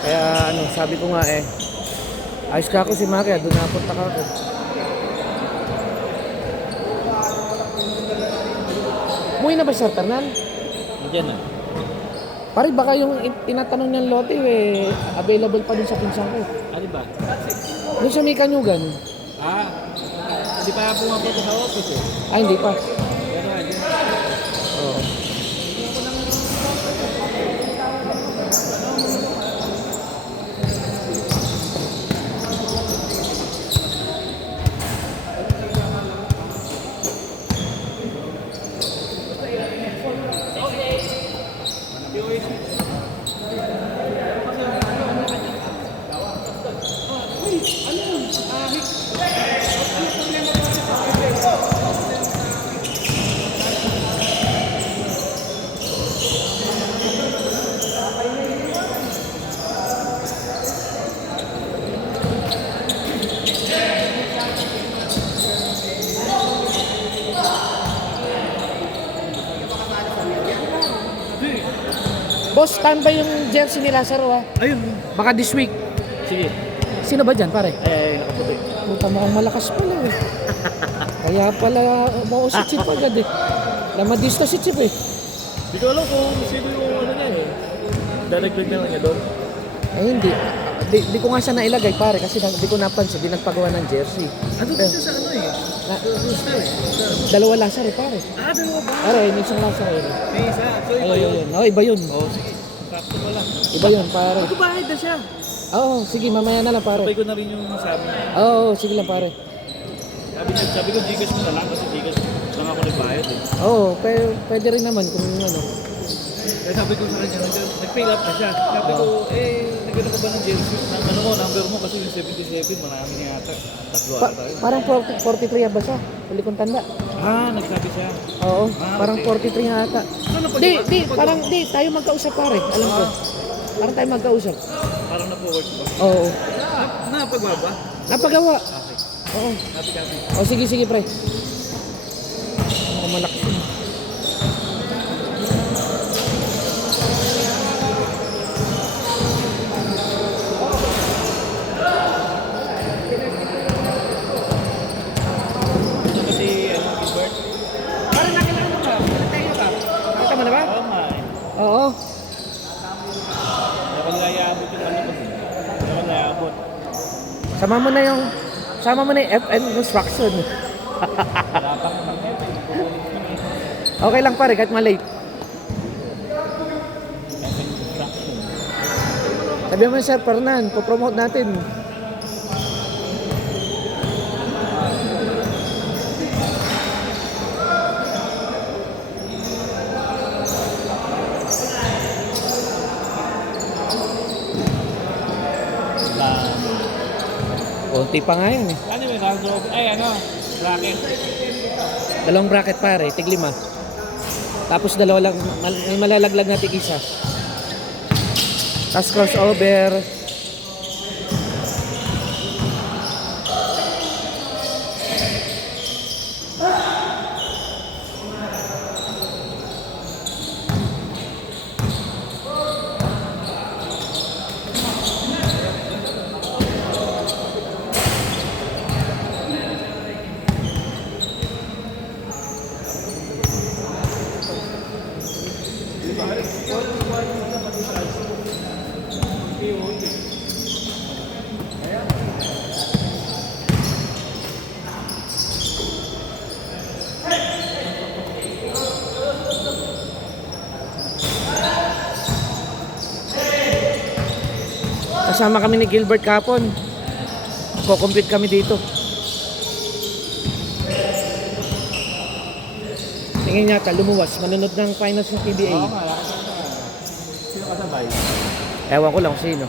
Kaya ano, sabi ko nga ayos ka ako si Maria, doon napunta ka ako. Umuwi na ba si Sir Ternan? Diyan na. Pare, baka yung tinatanong niyang lote, available pa dun sa pinsan ko. Ano ba? Doon sa may Kanyugan. Hindi pa pumapunta sa office eh. Ay, hindi pa. Pero ano? Oo. Boss, time ba yung jersey ni Lazaro Ayun. Baka this week. Sige. Sino ba dyan, pare? Nakaputi. Puta, mukhang malakas pala Kaya pala mau si Chip agad Lamadista si Chip Hindi ko alam kung sino yung ano niya eh. Direct na lang niya doon. hindi. Di ko nga siya nailagay, pare, kasi di ko napansin, di nagpagawa ng jersey. Ano siya sa ano eh? Rooster eh. Dalawa Lazaro, pare. Dalawa ba? Pare, may isang Lazaro May isa. So iba Ayun, yun. yun. Oh, iba yun. Sige. Sakto pa lang. Iba yun, pare. Magbabayad na siya. Oo, sige, mamaya na lang, pare. Sabay ko na rin yung sabi niya. Oo, sige lang, pare. Sabi ko Gcash mo na lang kasi Gcash lang ako nagbayad eh. Oo, pwede rin naman kung ano. Kaya sabi ko sa kanya, nag-fill up na siya. Sabi ko, nagano ka ba ng jersey? Ano mo, number mo kasi yung 77, marami niya yata. Tatlo ata tayo. Parang 43 ba siya? Huli kong tanda. Nagsabi siya. Oo, Ah, parang okay. 43 nga ata. Di, tayo magkausap, pare. Alam ko. Parang tayo magkausap. Parang na-forward ba? Oo. Napagawa ba? Napagawa. Okay. Oo. Copy. O, sige, pre. Malakas yun. Ito kasi, Gilbert? Parang nakilala mo ba? Tayo ka? Nakita mo na ba? Oo nga eh. Oo. Nakangayabot yung ano kasi. Nakangayabot. Sama mo na yung FN Construction. Okay lang, pare, kahit malate. Sabi mo, Sir Fernan, popromote natin. Konti pa nga yan Ano yun? Bracket. Dalawang bracket, pare, tig-5. Tapos dalawa lang, may malalaglag na tig-1. Tapos crossover. Kasama kami ni Gilbert kapon. Ko-compute kami dito. Tingin yata lumuwas, manunod ng finals ng PBA. Oo nga. Sino kasabay? Ewan ko lang kung sino.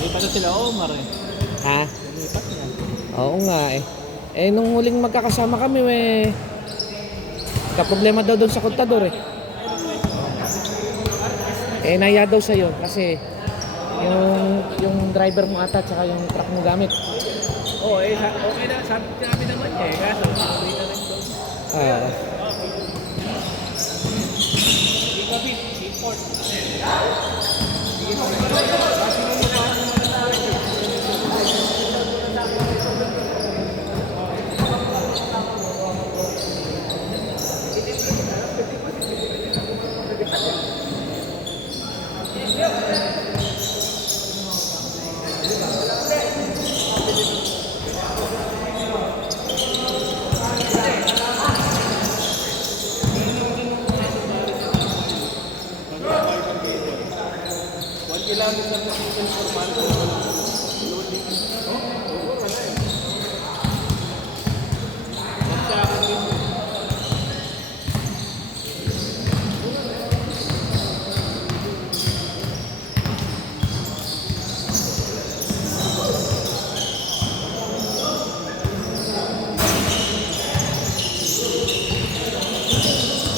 Lumipat na sila Omar eh. Ha? Lumipat na. Oo nga nung huling magkakasama kami problema daw doon sa kontador naya daw sa'yo kasi yung driver mo ata tsaka yung truck mo gamit. Oo okay na. Sabi namin naman niya eh. Kaso, hindi na rin doon.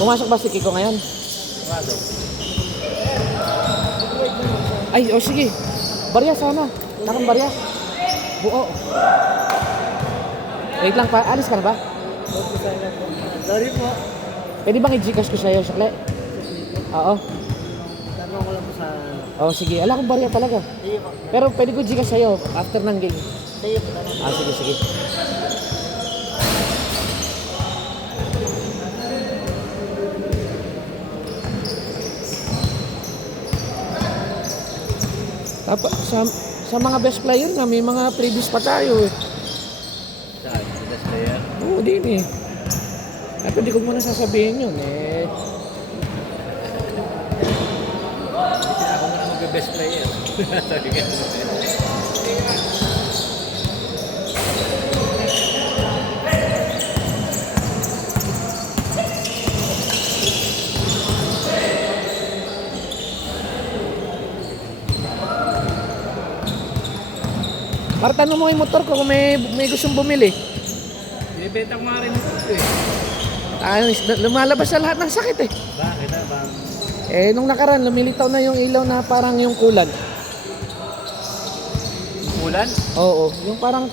Pumasok ba si Kiko ngayon? Ay, o sige. Barya sana. Nakang barya. Buo. Wait lang pa. Alis ka na ba? Sorry po. Pwede bang i-gcash ko sa'yo, Sakle? Oo. Tanong ko lang po sa... Oh, sige. Ala akong barya talaga. Sige po. Pero pwede ko gcash sa'yo after ng game. Sige po. Tanong. Ah, sige, sige. Sa mga best player na may mga previous pa tayo eh. Saan? Best player? Oo, din eh. At hindi ko muna sasabihin yun eh. Ako na mag-best player. Sabi ka. Para tanong mo yung motor ko kung may gustong bumili. Binibenta ko nga rin ito eh. Lumalabas sa lahat ng sakit eh. Bakit na bang? Eh, nung nakaraan, lumilitaw na yung ilaw na parang yung kulan. Ulan? Oo, yung parang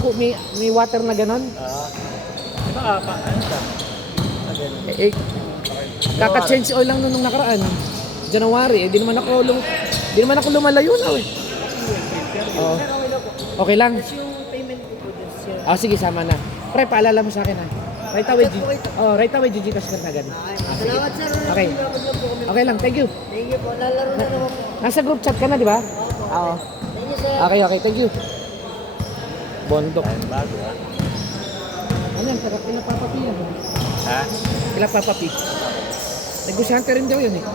may water na ganon. Di ba ano ka? Eh, kaka-change oil lang nung nakaraan. January, eh, di naman ako lumalayo na eh. Oo. Okay lang. Yung payment ko po dun, sir. Ah, sige, sama na. Pre, paalala mo sa akin ha. Right away, right away, Gcash ka na agad. Salamat, sir. Okay. Nagpapag lang po kami. Okay lang, thank you. Thank you po. Lalaro na naman po. Nasa group chat ka na, di ba? Oo. Thank you, sir. Okay, thank you. Bondok. Bago ha? Ano yan, kila Papa P yan. Ha? Kila Papa P. Negosyante rin daw yun eh.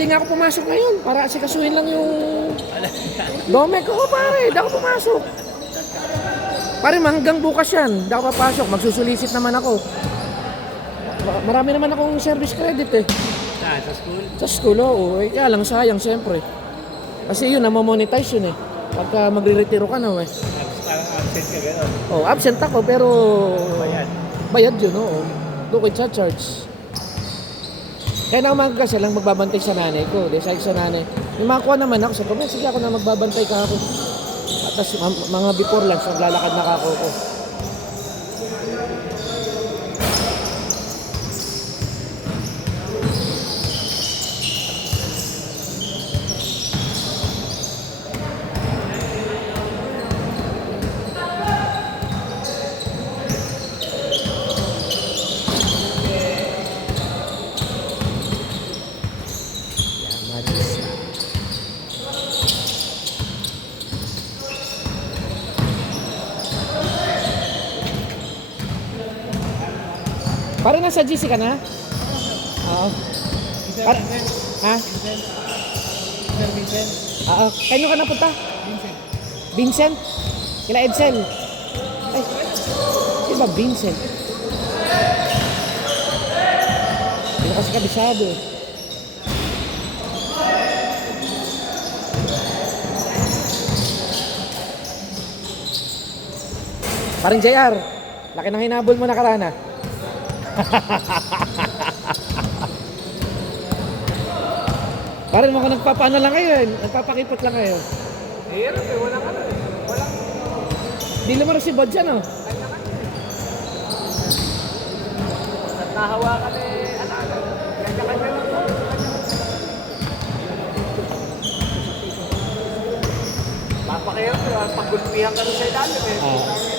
Hindi nga ako pumasok ngayon para asikasuhin lang yung Domek ko pare, hindi ako pumasok. Pare, hanggang bukas yan, hindi ako papasok, magsusulisit naman ako. Marami naman akong service credit eh. Saan? Sa school? Sa school, oo. Eh, kaya lang sayang siyempre. Kasi yun, namamonetize yun eh. Pagka magre-retiro ka na eh. Parang absent ka gano'n. Oh, absent ako pero Bayad. bayad yun, oo. Doon ko charge. Kaya na umaga kasi lang magbabantay sa nanay ko. Dahil sa nanay, may makuha naman ako sa pamilya. Sige ako na magbabantay ka ako. At tas, mga before lunch, maglalakad na ako ko. Pare, nasa GC ka na? Oo. Pare, ha? Sir Vincent? Oo. Kanino ka napunta? Vincent? Kila Edsel? Ay, sino ba Vincent? Hindi kasi kabisado eh. Parang JR, laki ng hinabol mo na karana. Parang mga nagpapaano lang kayo eh. Nagpapakipot lang kayo. Hirap eh, walang ano eh. Walang Di naman si Bodjan oh. nahawakan eh, ano, kanya-kanya lang po. Papakihirap eh, pagulpihan ka rin sa ilalim eh.